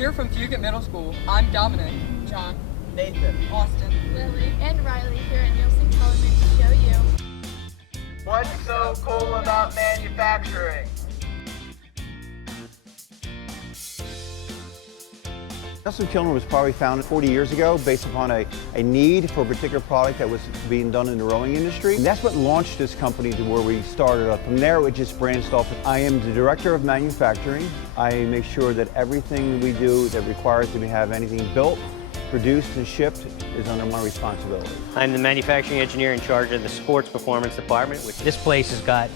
Here from Fugett Middle School, I'm Dominic, John, Nathan, Austin, Lily, and Riley here at Nielsen Kellerman to show you what's so cool about manufacturing. Nielsen Kellerman was probably founded 40 years ago based upon a need for a particular product that was being done in the rowing industry. And that's what launched this company to where we started up. From there, it just branched off. I am the director of manufacturing. I make sure that everything we do that requires to have anything built, produced, and shipped is under my responsibility. I'm the manufacturing engineer in charge of the sports performance department. This place has got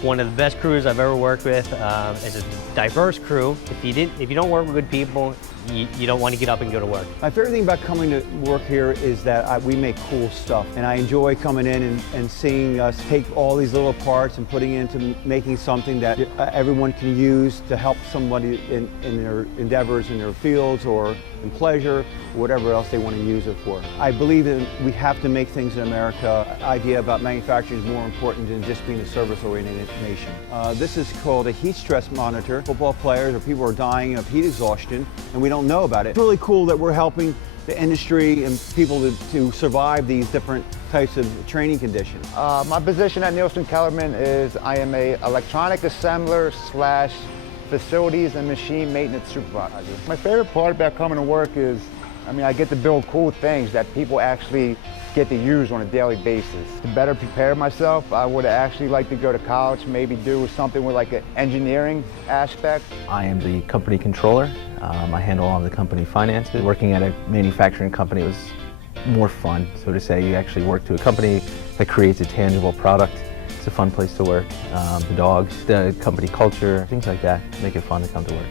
one of the best crews I've ever worked with. It's a diverse crew. If you don't work with good people, you don't want to get up and go to work. My favorite thing about coming to work here is that we make cool stuff, and I enjoy coming in and seeing us take all these little parts and putting it into making something that everyone can use to help somebody in their endeavors, in their fields, or in pleasure, or whatever else they want to use it for. I believe that we have to make things in America. The idea about manufacturing is more important than just being a service-oriented nation. This is called a heat stress monitor. Football players or people are dying of heat exhaustion, and we don't know about it. It's really cool that we're helping the industry and people to survive these different types of training conditions. My position at Nielsen Kellerman is I am a electronic assembler / facilities and machine maintenance supervisor. My favorite part about coming to work is, I get to build cool things that people actually get to use on a daily basis. To better prepare myself, I would actually like to go to college, maybe do something with like an engineering aspect. I am the company controller. I handle all of the company finances. Working at a manufacturing company was more fun, so to say. You actually work to a company that creates a tangible product. It's a fun place to work. The dogs, the company culture, things like that make it fun to come to work.